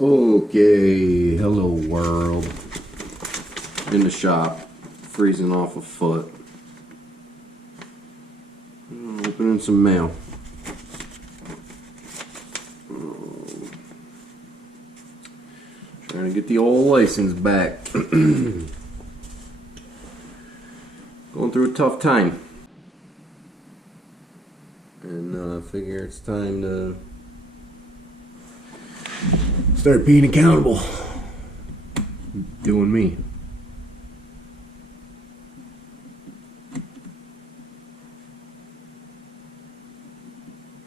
Okay, hello world. In the shop, freezing off a foot. Opening some mail. Trying to get the old license back. Going through a tough time. And I figure it's time to start being accountable. Doing me.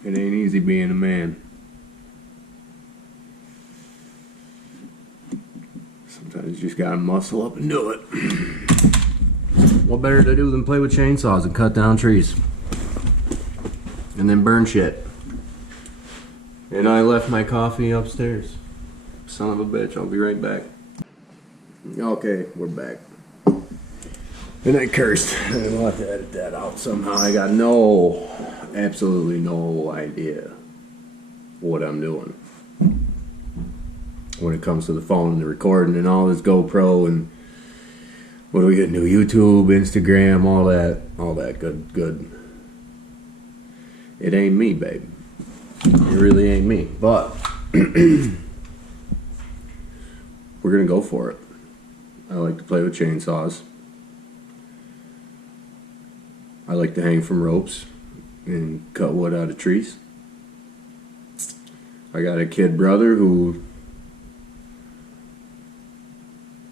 It ain't easy being a man. Sometimes you just gotta muscle up and do it. What better to do than play with chainsaws and cut down trees? And then burn shit. And I left my coffee upstairs. Son of a bitch, I'll be right back. Okay, we're back. And I cursed. I'll have to edit that out somehow. I got absolutely no idea what I'm doing when it comes to the phone and the recording and all this GoPro and what do we get new YouTube, Instagram, all that good. It ain't me, babe. It really ain't me. But we're gonna go for it. I like to play with chainsaws. I like to hang from ropes and cut wood out of trees. I got a kid brother who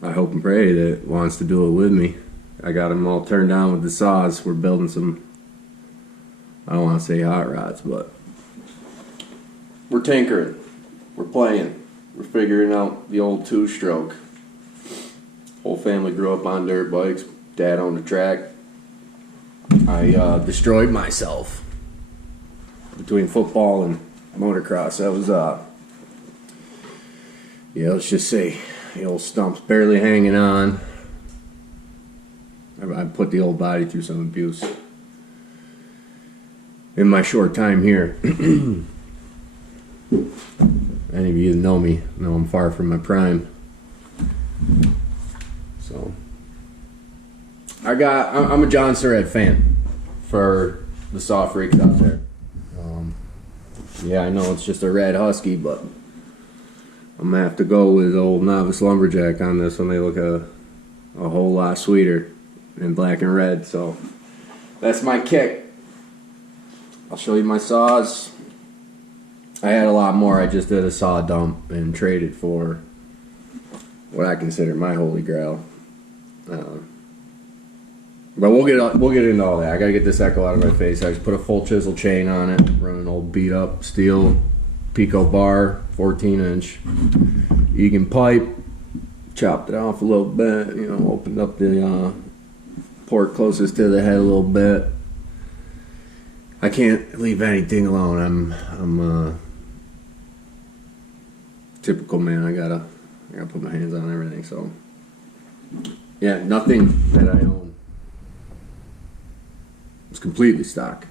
I hope and pray that wants to do it with me. I got him all turned down with the saws. We're building some, I don't want to say hot rods, but we're tinkering. We're playing. We're figuring out the old two-stroke. Whole family grew up on dirt bikes. Dad owned a track. I destroyed myself between football and motocross. That was, let's just say the old stump's barely hanging on. I put the old body through some abuse in my short time here. Any of you that know me know I'm far from my prime. So I'm a John Surratt fan for the saw freaks out there. I know it's just a red husky, but I'm gonna have to go with old novice lumberjack on this one. They look a whole lot sweeter in black and red, so that's my kick. I'll show you my saws. I had a lot more. I just did a saw dump and traded for what I consider my holy grail. But we'll get into all that. I gotta get this echo out of my face. I just put a full chisel chain on it, run an old beat up steel Pico bar, 14-inch Egan pipe, chopped it off a little bit, opened up the port closest to the head a little bit. I can't leave anything alone. I'm a typical man. I gotta put my hands on everything. So yeah, nothing that I own. It's completely stock.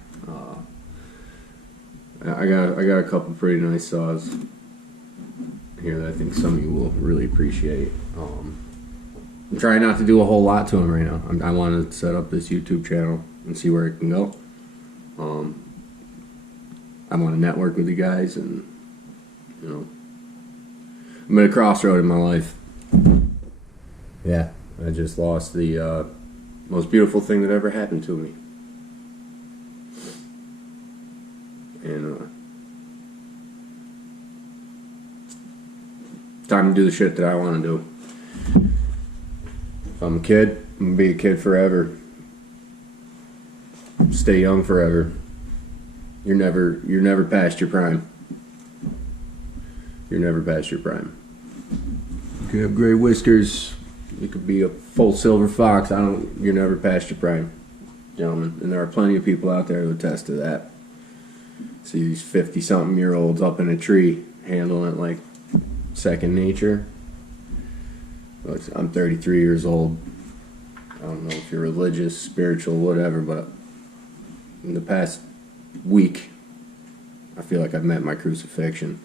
I got a couple pretty nice saws here that I think some of you will really appreciate. I'm trying not to do a whole lot to them right now. I want to set up this YouTube channel and see where it can go. I want to network with you guys, and I'm at a crossroad in my life. Yeah, I just lost the most beautiful thing that ever happened to me. And time to do the shit that I want to do. If I'm a kid, I'm gonna be a kid forever. Stay young forever. You're never past your prime. You're never past your prime. You could have gray whiskers. You could be a full silver fox. You're never past your prime, gentlemen. And there are plenty of people out there who attest to that. See these 50-something-year-olds up in a tree handling it like second nature. Look, I'm 33 years old. I don't know if you're religious, spiritual, whatever, but in the past week, I feel like I've met my crucifixion.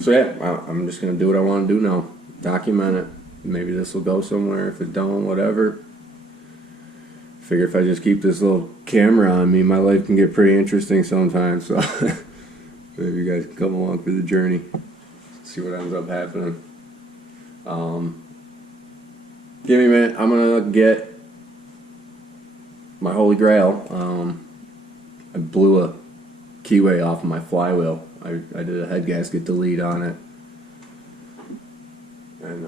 So yeah, I'm just gonna do what I want to do now. Document it. Maybe this will go somewhere. If it don't, whatever. Figure if I just keep this little camera on me, my life can get pretty interesting sometimes. So maybe you guys can come along for the journey. See what ends up happening. Give me a minute. I'm gonna get my holy grail. I blew a keyway off of my flywheel. I did a head gasket delete on it, and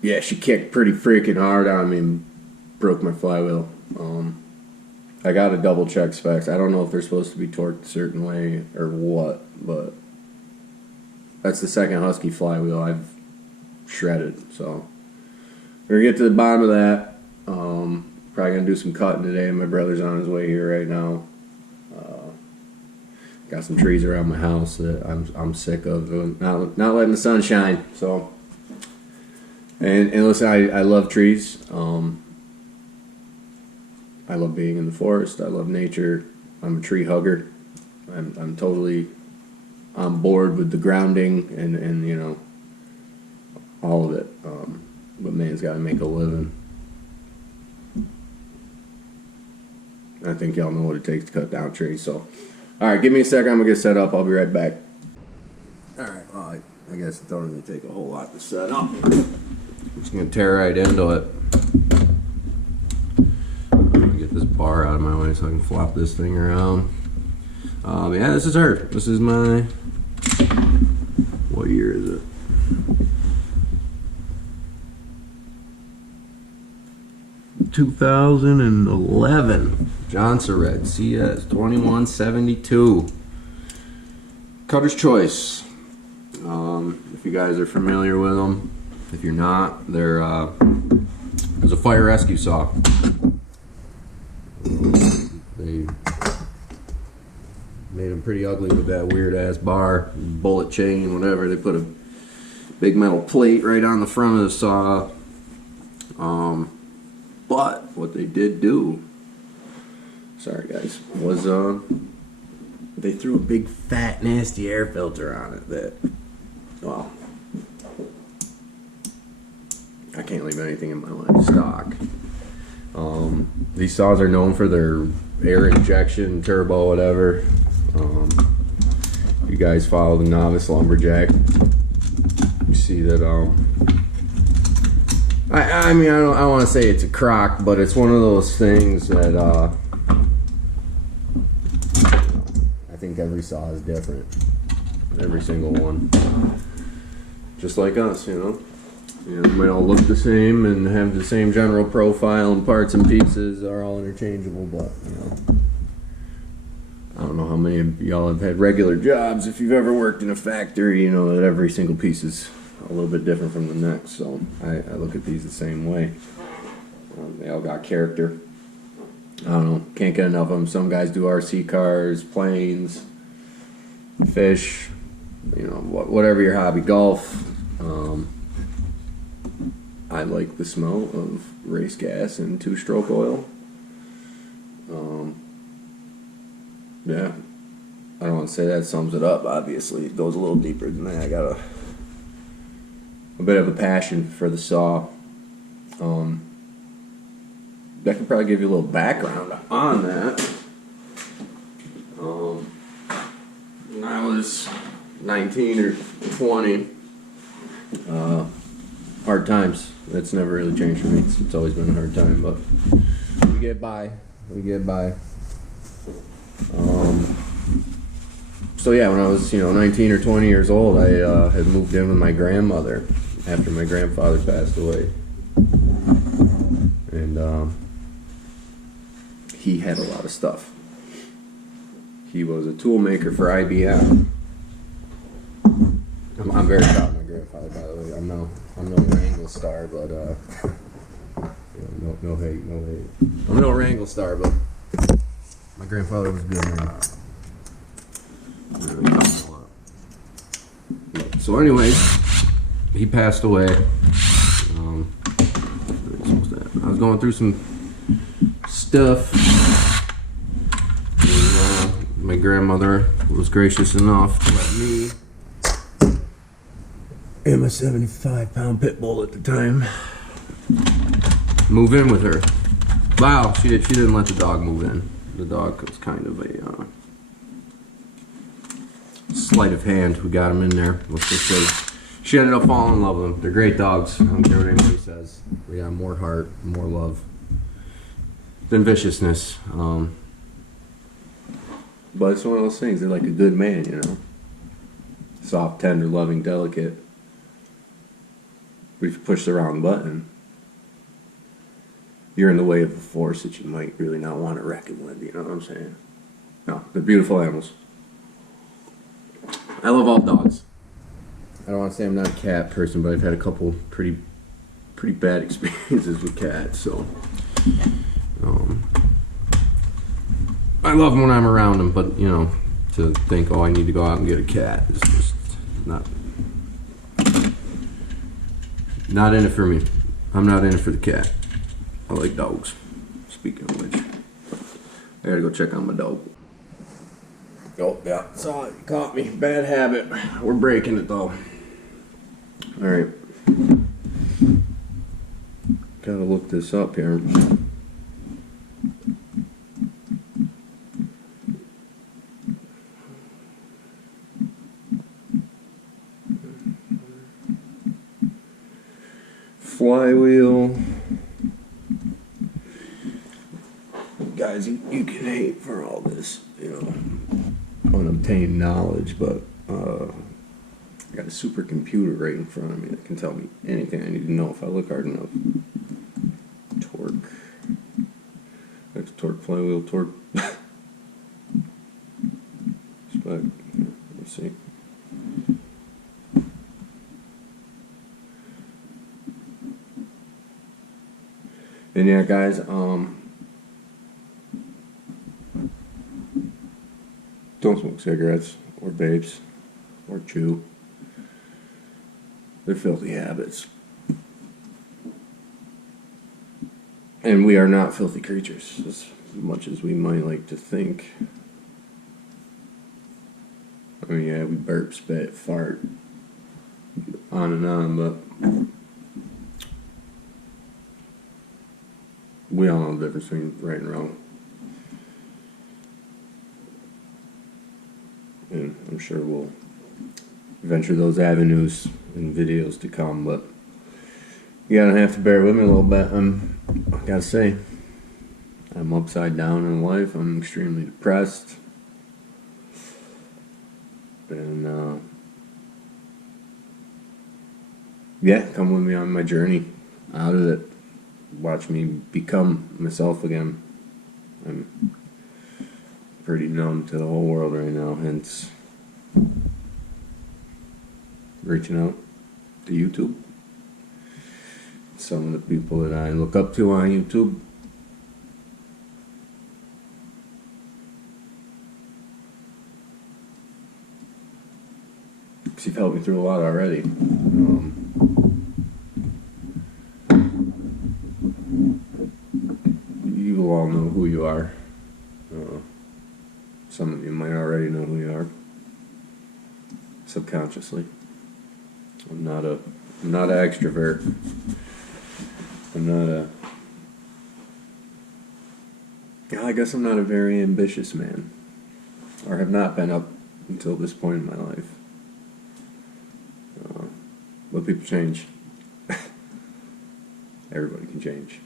yeah, she kicked pretty freaking hard on me and broke my flywheel. I got to double check specs. I don't know if they're supposed to be torqued a certain way or what, but that's the second Husky flywheel I've shredded. So we're gonna get to the bottom of that. Probably gonna do some cutting today. My brother's on his way here right now. Got some trees around my house that I'm sick of not letting the sun shine. So and listen, I love trees. I love being in the forest. I love nature. I'm a tree hugger. I'm totally on board with the grounding and you know, all of it. But man's got to make a living. I think y'all know what it takes to cut down trees. So, all right, give me a second. I'm gonna get set up. I'll be right back. All right. Well, I guess it don't really take a whole lot to set up. I'm just gonna tear right into it. Get this bar out of my way so I can flop this thing around. Yeah, this is her. This is my, what year is it? (2011) Johnson Red CS 2172. Cutter's Choice. If you guys are familiar with them, if you're not, they're there's a fire rescue saw. They made them pretty ugly with that weird ass bar, bullet chain, whatever. They put a big metal plate right on the front of the saw. But what they did do, sorry guys, was they threw a big fat nasty air filter on it that, well, I can't leave anything in my line of stock. These saws are known for their air injection, turbo, whatever. You guys follow the novice lumberjack, you see that I mean, I don't want to say it's a crock, but it's one of those things that I think every saw is different. Every single one. Just like us, you know. You know, we might all look the same and have the same general profile, and parts and pieces are all interchangeable, but, you know, I don't know how many of y'all have had regular jobs. If you've ever worked in a factory, you know that every single piece is a little bit different from the next, so I look at these the same way. They all got character. I don't know, can't get enough of them. Some guys do RC cars, planes, fish, you know, whatever your hobby, golf. I like the smell of race gas and two-stroke oil. Yeah, I don't want to say that sums it up. Obviously, it goes a little deeper than that. I got a bit of a passion for the saw. That could probably give you a little background on that. When I was 19 or 20, hard times. That's never really changed for me. It's always been a hard time, but we get by. We get by. So yeah, when I was 19 or 20 years old, I had moved in with my grandmother after my grandfather passed away, and he had a lot of stuff. He was a tool maker for IBM. I'm very proud of my grandfather, by the way. I'm no Wrangell star, but no hate. I'm no Wrangell star, but my grandfather was a good man. So anyways, he passed away. I was going through some stuff, and my grandmother was gracious enough to let me and my 75-pound pit bull at the time move in with her. Wow, she didn't let the dog move in. The dog was kind of a sleight of hand. We got him in there. Let's just say she ended up falling in love with them. They're great dogs. I don't care what anybody says. We got more heart, more love than viciousness. But it's one of those things. They're like a good man, you know. Soft, tender, loving, delicate. But if you push the wrong button, you're in the way of a force that you might really not want to reckon with. You know what I'm saying? No, they're beautiful animals. I love all dogs. I don't want to say I'm not a cat person, but I've had a couple pretty bad experiences with cats. So I love them when I'm around them, but you know, to think, oh, I need to go out and get a cat is just not in it for me. I'm not in it for the cat. I like dogs. Speaking of which, I gotta go check on my dog. Oh, yeah, saw it. Caught me. Bad habit. We're breaking it though. Alright. Gotta look this up here. Flywheel. Guys, you can hate for all this, you know, unobtained knowledge, but I got a supercomputer right in front of me that can tell me anything I need to know if I look hard enough. Torque. That's torque, flywheel, torque. Spec. Let's see. And yeah, guys, don't smoke cigarettes or vapes or chew. They're filthy habits. And we are not filthy creatures, as much as we might like to think. I mean, yeah, we burp, spit, fart, on and on, but we all know the difference between right and wrong. And I'm sure we'll venture those avenues in videos to come, but you gotta have to bear with me a little bit. I gotta say, I'm upside down in life. I'm extremely depressed. And yeah, come with me on my journey out of it. Watch me become myself again. I'm pretty numb to the whole world right now, hence reaching out to YouTube. Some of the people that I look up to on YouTube. You've helped me through a lot already. You all know who you are. Some of you might already know who you are. Subconsciously. I'm not an extrovert. I guess I'm not a very ambitious man. Or have not been up until this point in my life. But people change. Everybody can change.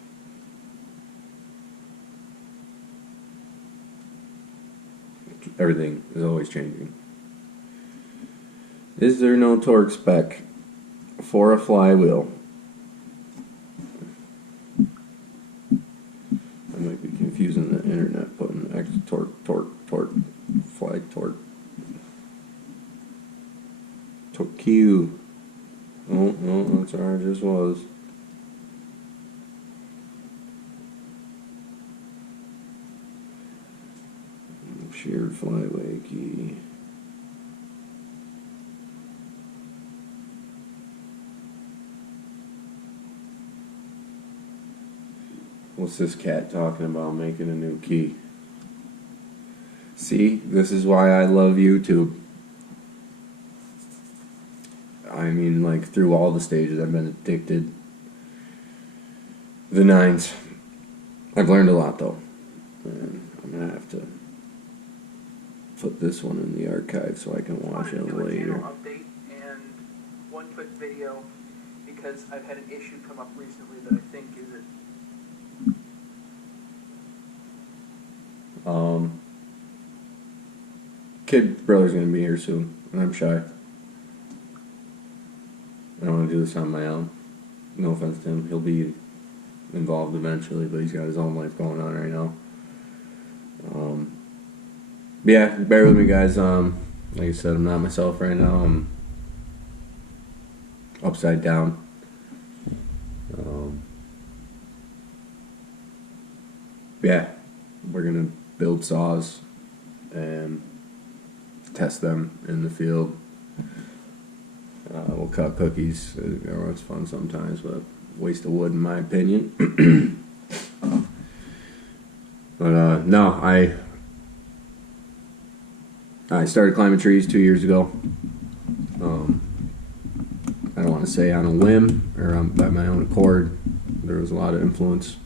Everything is always changing. Is there no torque spec for a flywheel? I might be confusing the internet, putting X torque, fly torque. Torque Q. Oh, no, that's where I just was. Sheared flyway key. What's this cat talking about making a new key? See, this is why I love YouTube. I mean, like, through all the stages, I've been addicted. The nines. I've learned a lot, though. And I'm going to have to put this one in the archive so I can watch it later. A channel update and one quick video, because I've had an issue come up recently that I think is it. Kid brother's going to be here soon, and I'm shy. I don't want to do this on my own. No offense to him. He'll be involved eventually, but he's got his own life going on right now. But yeah, bear with me, guys. Like I said, I'm not myself right now. I'm upside down. Yeah, we're gonna build saws and test them in the field. We'll cut cookies. It's fun sometimes, but waste of wood in my opinion. But no, I started climbing trees 2 years ago. I don't want to say on a whim or by my own accord. There was a lot of influence,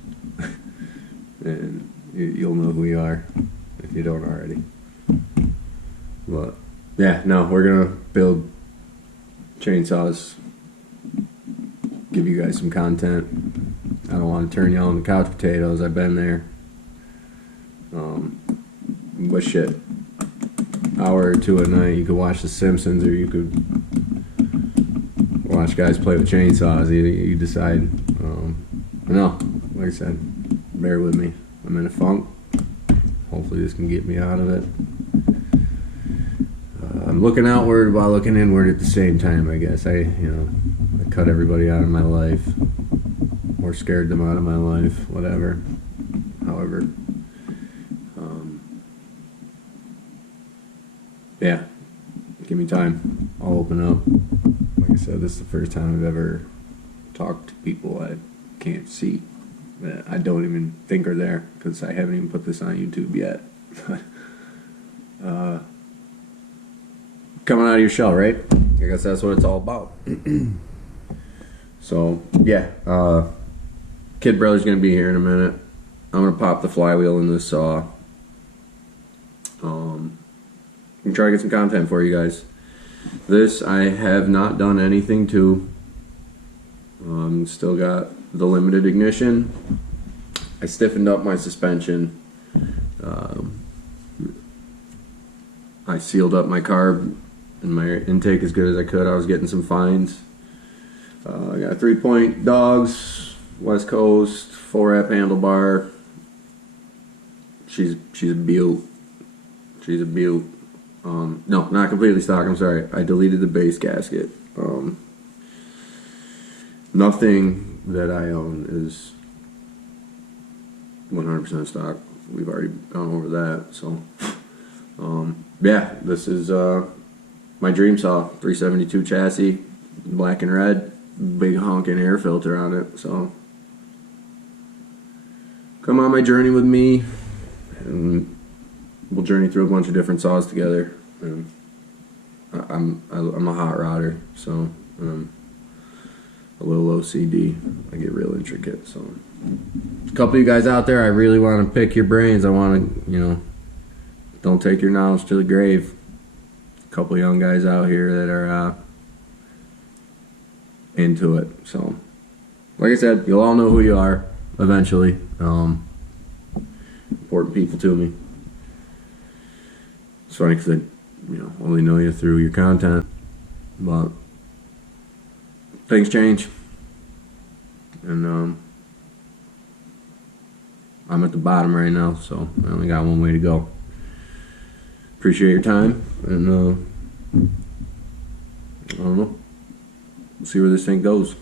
and you'll know who you are if you don't already. But yeah, no, we're gonna build chainsaws, give you guys some content. I don't want to turn y'all into couch potatoes. I've been there. But shit, hour or two at night, you could watch The Simpsons, or you could watch guys play with chainsaws. You decide. No, like I said, bear with me. I'm in a funk. Hopefully this can get me out of it. I'm looking outward while looking inward at the same time, I guess. I cut everybody out of my life, or scared them out of my life, whatever. However, yeah, give me time. I'll open up. Like I said, this is the first time I've ever talked to people I can't see, that I don't even think are there, because I haven't even put this on YouTube yet. Coming out of your shell, right? I guess that's what it's all about. So, yeah, Kid Brother's gonna be here in a minute. I'm gonna pop the flywheel in this saw. I'm try to get some content for you guys. This I have not done anything to. Still got the limited ignition. I stiffened up my suspension. I sealed up my carb and my intake as good as I could. I was getting some fines. I got 3-point dogs, West Coast, 4-wrap handlebar. She's a beaut. She's a beaut. No, not completely stock. I'm sorry. I deleted the base gasket. Nothing that I own is 100% stock. We've already gone over that. So, yeah, this is my dream saw. 372 chassis, black and red, big honking air filter on it. So, come on my journey with me, and we'll journey through a bunch of different saws together. And I'm a hot rodder, so a little OCD. I get real intricate. So, a couple of you guys out there, I really want to pick your brains. I want to, don't take your knowledge to the grave. A couple of young guys out here that are into it. So, like I said, you'll all know who you are eventually. Important people to me. It's funny because I, only know you through your content, but things change, and I'm at the bottom right now, so I only got one way to go. Appreciate your time, and I don't know. We'll see where this thing goes.